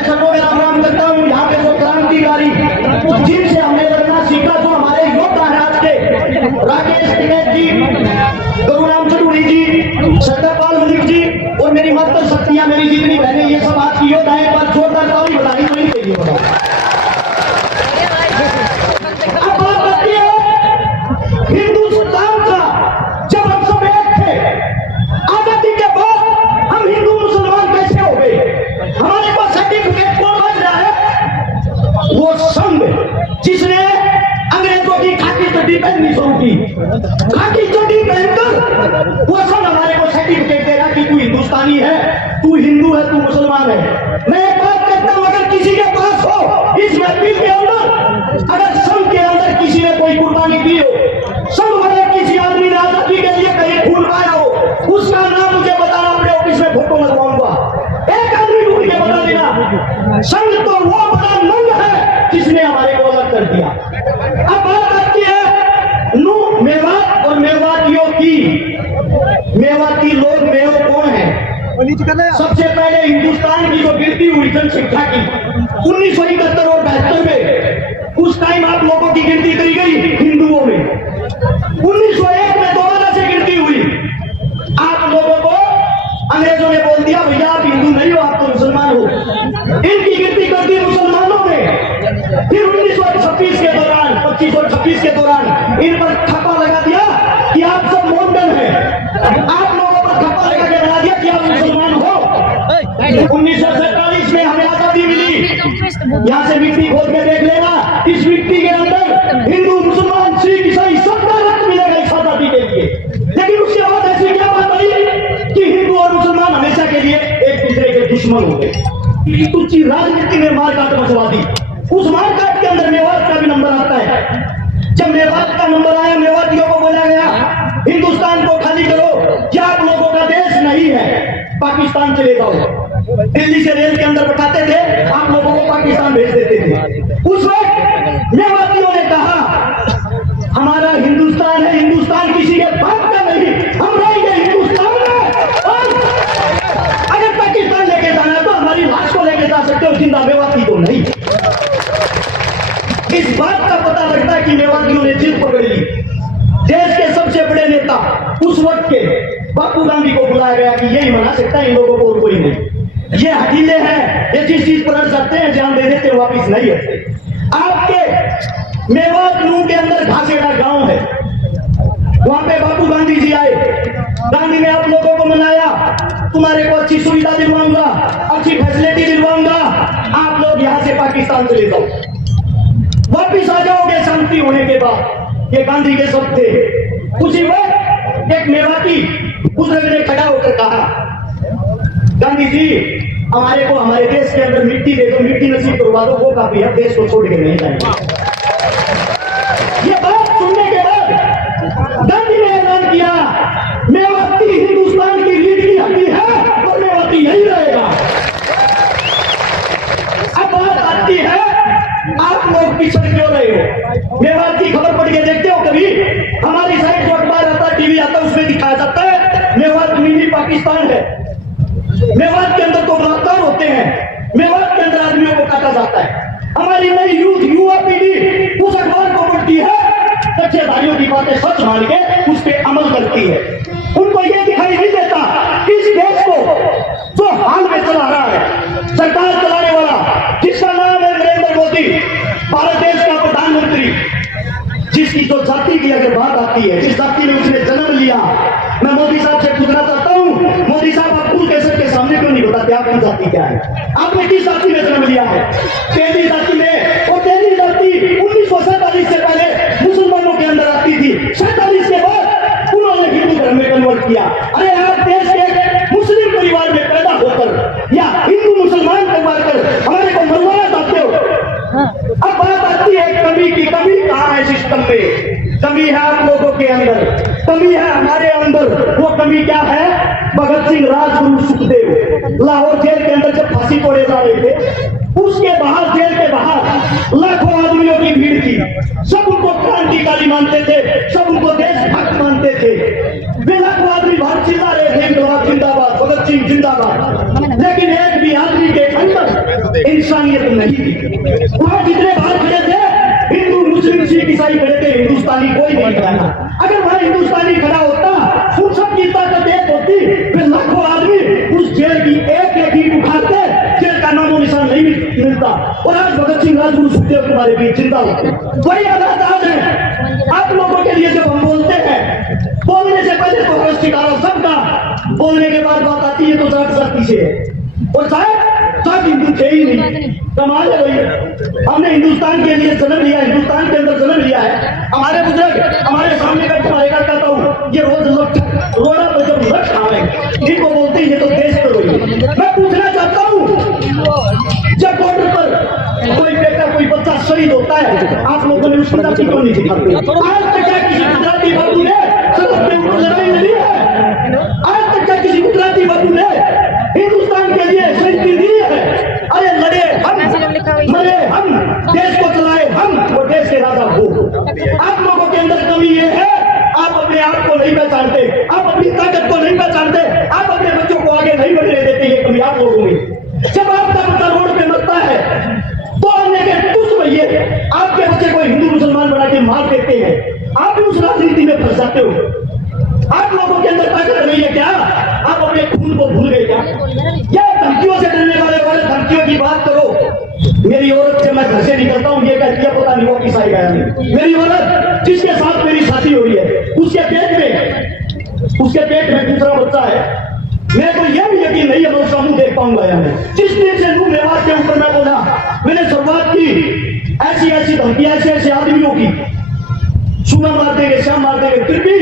मैं छठों में राम करता हूँ। यहाँ पे जो क्रांतिकारी जिनसे हमने लड़ना सीखा, जो हमारे योद्धा है आज के, राकेश टिकैत जी, गुरुराम चौधरी जी, सत्यपाल मलिक जी और मेरी माता शक्तियां, मेरी जितनी बहनें, ये सब आज की योद्धा है। एक बार जोरदार ताली बधाई नहीं चाहिए होगा। अब बात आती है हिंदुस्तान का, जब हम सब एक थे, आजादी के बाद हम हिंदू मुसलमान कैसे हो गए? हमारे पास सर्टिफिकेट कौन बन रहा है? वो संघ जिसने अंग्रेजों की खाकी चड्डी पहननी शुरू की, खाकी चड्डी पहनकर वो संघ हमारे को सर्टिफिकेट दे रहा कि तू हिंदुस्तानी है, तू हिंदू है, तू मुसलमान है। मैं एक बात कहता हूं, अगर किसी के पास हो इस महफिल के अंदर, अगर संघ के अंदर किसी ने कोई कुर्बानी दी हो, संघ वाले किसी आदमी ने आजादी के लिए कहीं खून पाया हो, उसका नाम मुझे बताना, अपने ऑफिस में फोटो लगवाऊंगा। एक आदमी ढूंढ के बता देना। संघ तो वो बड़ा नंग है जिसने हमारे को अलग कर दिया। अब बात आती है नू मेवात और मेवातियों की। मेवाती लोग मेव कौन है? सबसे पहले हिंदुस्तान की जो गिरती हुई जनसंख्या की 1971 और 72 में, उस टाइम आप लोगों की गिनती करी गई हिंदुओं में। 1901 में दोबारा से गिनती हुई। आप लोगों को अंग्रेजों ने बोल दिया भैया आप हिंदू नहीं हो, आप तो मुसलमान हो। इनकी गिनती कर दी मुसलमानों में। फिर 1926 के दौरान, 25 और 26 के दौरान इन पर ठप्पा लगा दिया कि आप सब मॉडर्न हैं। आप लोगों पर ठप्पा लगा के बना दिया कि आप मुसलमान हो। 1947 में हमें आजादी मिली। यहाँ से मिट्टी खोद के देख लेना, इस मिट्टी के अंदर हिंदू, मुसलमान, सिख, ईसाई सबका रक्त मिलेगा इस आजादी के लिए। लेकिन उसके बाद ऐसी क्या बात आई कि हिंदू और मुसलमान हमेशा के लिए एक दूसरे के दुश्मन हो गए। तुच्ची राजनीति ने मारकाट मचवा दी। उस मारकाट के अंदर मेवात का भी नंबर आता है। जब मेवात का नंबर आया, मेवातियों को बोला गया हिंदुस्तान को खाली करो, क्या आप लोगों का देश नहीं है, पाकिस्तान चले जाओ। दिल्ली से रेल के अंदर बैठाते थे, आप लोगों को पाकिस्तान भेज देते थे। उस वक्त मेवातियों ने कहा हमारा हिंदुस्तान है, हिंदुस्तान किसी के बाप का नहीं, हम रहेंगे हिंदुस्तान में। और अगर पाकिस्तान लेके जाना है तो हमारी लाश को लेके जा सकते हो, जिंदा मेवाती को नहीं। इस बात का पता लगता है कि मेवातियों ने जिद पकड़ ली। देश के सबसे बड़े नेता उस वक्त के बापू गांधी को बुलाया गया कि यही मना सकता है इन लोगों को और कोई नहीं। ये हकीले हैं, ये जिस चीज पर अड़ जाते हैं जान दे देते वापिस नहीं हटते। आपके मेवात नूह के अंदर घासेड़ा गांव है, वहां पे बापू गांधी जी आए। गांधी ने आप लोगों को मनाया, तुम्हारे को अच्छी सुविधा दिलवाऊंगा, अच्छी फैसिलिटी दिलवाऊंगा, आप लोग यहाँ से पाकिस्तान चले जाओ, वापिस आ जाओगे शांति होने के बाद। ये गांधी के शब्द थे। उसी वक्त एक मेवाती उस ने खड़ा होकर कहा गांधी जी हमारे को हमारे देश के अंदर मिट्टी दे दो, मिट्टी नसीब करवा दो, वो काफी है, देश को छोड़ के नहीं जाएंगे। ये बात सुनने के बाद गांधी ने ऐलान किया मेवाती हिंदुस्तान की रीढ़ की हड्डी है और मेवाती यही रहेगा। अब बात आती है आप लोग पिछड़ क्यों रहे हो? मेवात की खबर पढ़ के देखते हो कभी? हमारी साइड जो अखबार आता है, टीवी आता है, उसमें दिखाया जाता है मेवात मिनी पाकिस्तान है। मेवात के अंदर तो बलात्कार होते हैं, मेवात के अंदर आदमियों को काटा जाता है। हमारी नई यूथ, युवा पीढ़ी उस अखबार को पढ़ती है, सच्चेधारियों की बातें सच मान के उस पर अमल करती है। उनको यह दिखाई नहीं देता इस देश को जो हाल में चला रहा है, सरकार चलाने वाला जिसका नाम है नरेंद्र मोदी, भारत देश का प्रधानमंत्री, जिसकी जो जाति की अगर बात आती है, जिस जाति में उसने जन्म लिया, मैं मोदी साहब से पूछना चाहता हूं, मोदी साहब आप खुल कैसे के सामने क्यों नहीं बताते आपकी जाति क्या है? आपने किस जाति में जन्म लिया है? तेली जाति में। और तेली जाति 1947 से पहले मुसलमानों के अंदर आती थी, 47 के बाद उन्होंने हिंदू धर्म में कन्वर्ट किया। अरे आप देश के मुस्लिम परिवार में पैदा होकर या हिंदू मुसलमान परिवार कर हमारे को मनवाना चाहते हो। अब बात आती है कमी की। कमी कहाँ है सिस्टम में? कमी है आप लोगों के अंदर, कमी है हमारे अंदर। वो कमी क्या है? भगत सिंह, राजगुरु, सुखदेव लाहौर जेल के अंदर जब फांसी तोड़े जा रहे थे, उसके बाहर, जेल के बाहर लाखों आदमियों की भीड़ थी। सब उनको क्रांतिकारी मानते थे, सब उनको देशभक्त मानते थे। वे लाखों आदमी बाहर चिल्ला रहे थे जिंदाबाद, भगत सिंह जिंदाबाद। लेकिन एक भी आदमी के अंदर हिंदुस्तानी कोई नहीं खड़ा था। अगर वहां हिंदुस्तानी खड़ा होता, फुर्सत की ताकत एक होती, फिर लाखों आदमी उस जेल की एक एक ईंट उठाते, जेल का नामो निशान नहीं मिलता और आज भगत सिंह राजगुरु सुखदेव के बारे में चिंता होती। वही हालात आज है आप लोगों के लिए। जब हम बोलते हैं, बोलने से पहले तो हर्ष ठिकाना सबका, बोलने के बाद बात आती है तो जाट जाति से है और शायद सब हिंदू थे ही नहीं। कमाल है भाई, हमने हिंदुस्तान के लिए जन्म लिया, हिंदुस्तान के अंदर जन्म लिया है। हमारे बुजुर्ग हमारे सामने बैठ मारेगा कहता हूँ, ये रोज लोग रोड़ा पर जब लट खाएंगे जिनको बोलते हैं ये तो देश पर हुई। मैं पूछना चाहता हूँ, जब बॉर्डर पर कोई बेटा कोई बच्चा शहीद होता है, आप लोगों ने उसकी जाति क्यों नहीं दिखाते? आज तक क्या किसी गुजराती बाबू ने सड़क के ऊपर लड़ाई लड़ी है? आज तक क्या किसी गुजराती बाबू ने हिंदुस्तान के लिए शहीदी दी है? अरे लड़े हम, मरे हम, देश को चलाए हम और देश के राजा हो। आप लोगों के अंदर कमी ये है, आप अपने आप को नहीं पहचानते, आप अपनी ताकत को नहीं पहचानते, आप अपने बच्चों को आगे नहीं बढ़ने देते। ये कमी आप लोगों में। जब आपका बच्चा रोड पे मरता है तो अन्य के कुछ भैया आपके बच्चे को हिंदू मुसलमान बना के मार देते हैं, आप भी उस राजनीति में फंस जाते हो। आप लोगों के अंदर ताकत नहीं है क्या? आप अपने खून को भूल गए क्या? या धमकियों से डरने वाले धमकियों की बात करो। मेरी औरत से मैं घर से निकलता हूँ, ये कहती है पता नहीं वापिस आई गया नहीं। मेरी औरत जिसके साथ मेरी शादी हो रही है, उसके पेट में दूसरा बच्चा है। मेरे को यह भी यकीन नहीं है मैं उसका मुंह देख पाऊंगा या नहीं। जिस दिन से मुंह मेवात के ऊपर मैं बोला, मैंने शुरुआत की ऐसी धमकियां ऐसे आदमियों की, सुना मार देंगे, शाम मार देंगे। फिर भी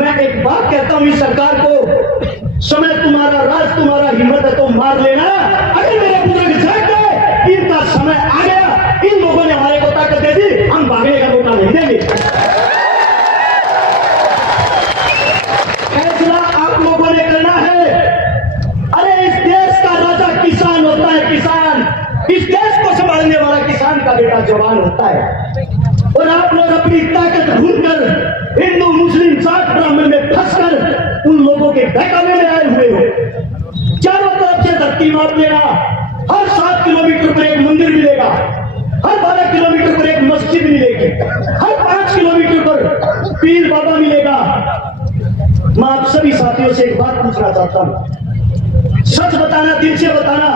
मैं एक बात कहता हूं इस सरकार को, समय तुम्हारा, राज तुम्हारा, हिम्मत है तो मार लेना। अगर मेरे बुजुर्ग जाग गए, इनका समय आ गया, इन लोगों ने हमारे को ताकत दे दी, हम भागने का मौका नहीं देंगे। फैसला आप लोगों ने करना है। अरे इस देश का राजा किसान होता है, किसान। इस देश को संभालने वाला किसान का बेटा जवान होता है। और आप लोग अपनी ताकत भूलकर हिंदू मुस्लिम जाट ब्राह्मण में फंसकर उन लोगों के बहकावे में आए हुए हो। चारों तरफ से धरती माप लेना, हर 7 किलोमीटर पर एक मंदिर मिलेगा, हर 12 किलोमीटर पर एक मस्जिद मिलेगी, हर 5 किलोमीटर पर पीर बाबा मिलेगा। मैं आप सभी साथियों से एक बात पूछना चाहता हूं, सच बताना, दिल से बताना,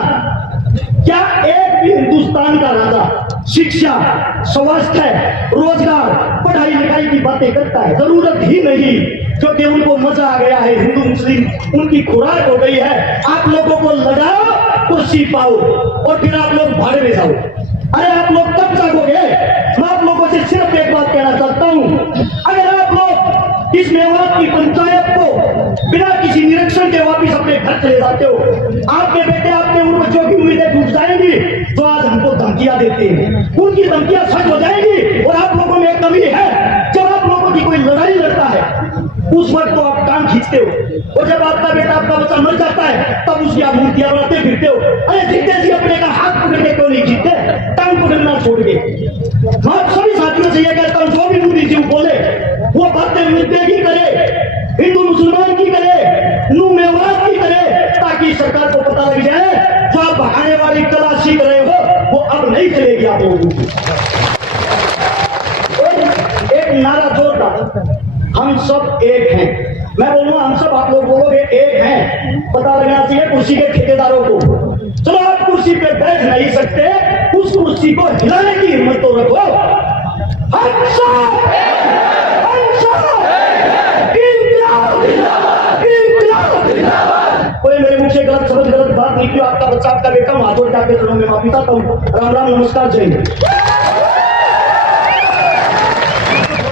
क्या एक भी हिंदुस्तान का राजा शिक्षा, स्वास्थ्य, रोजगार, पढ़ाई लिखाई की बातें करता है? जरूरत ही नहीं, क्योंकि उनको मजा आ गया है। हिंदू मुस्लिम उनकी खुराक हो गई है। आप लोगों को लगाओ, कुर्सी पाओ और फिर आप लोग भाड़े में जाओ। अरे आप लोग कब जागोगे? मैं आप लोगों से सिर्फ एक बात कहना चाहता हूं, अगर आप लोग इस मेवात की पंचायत को बिना किसी निरीक्षण के वापिस अपने घर चले जाते हो, आपके बेटे, आपके उन बच्चों की उम्मीदें टूट जाएंगी जो आज हमको धमकियां देते हैं। उनकी धमकियां सच हो जाएंगी। और आप लोगों में एक कमी है, जब आप लोगों की कोई लड़ाई लड़ता है उस वक्त तो आप टांग खींचते हो, और जब आपका बेटा, आपका बच्चा मर जाता है तब उसकी आप मूर्तियां बनाते फिरते हो। अरे जीते जी अपने का हाथ पकड़ के क्यों नहीं जीतते, टांग पकड़ना छोड़ के? मैं सभी साथियों से यह कहता हूं, जो भी मोदी जी बोले वो बातें मुद्दे की करे, हिंदू मुसलमान की करे, नू मेवात की करे, ताकि सरकार को पता लग जाए जो आप बहाने वाली कला सीख रहे हो वो अब नहीं चलेगी आप लोगों की। एक नारा जोरदार, हम सब एक हैं। मैं बोलूंगा हम सब, आप लोग बोलोगे एक हैं। पता लगना चाहिए कुर्सी के ठेकेदारों को। चलो आप कुर्सी पे बैठ नहीं सकते, उस कुर्सी को हिलाने की हिम्मत तो रखो। हम सब कोई मेरे मुख से गलत समझ, गलत बात नहीं की। आपका बच्चा, आपका बेटा, हाथ जोड़ के आपके चरणों में माफी चाहता हूँ। राम राम, नमस्कार, जय हिंद।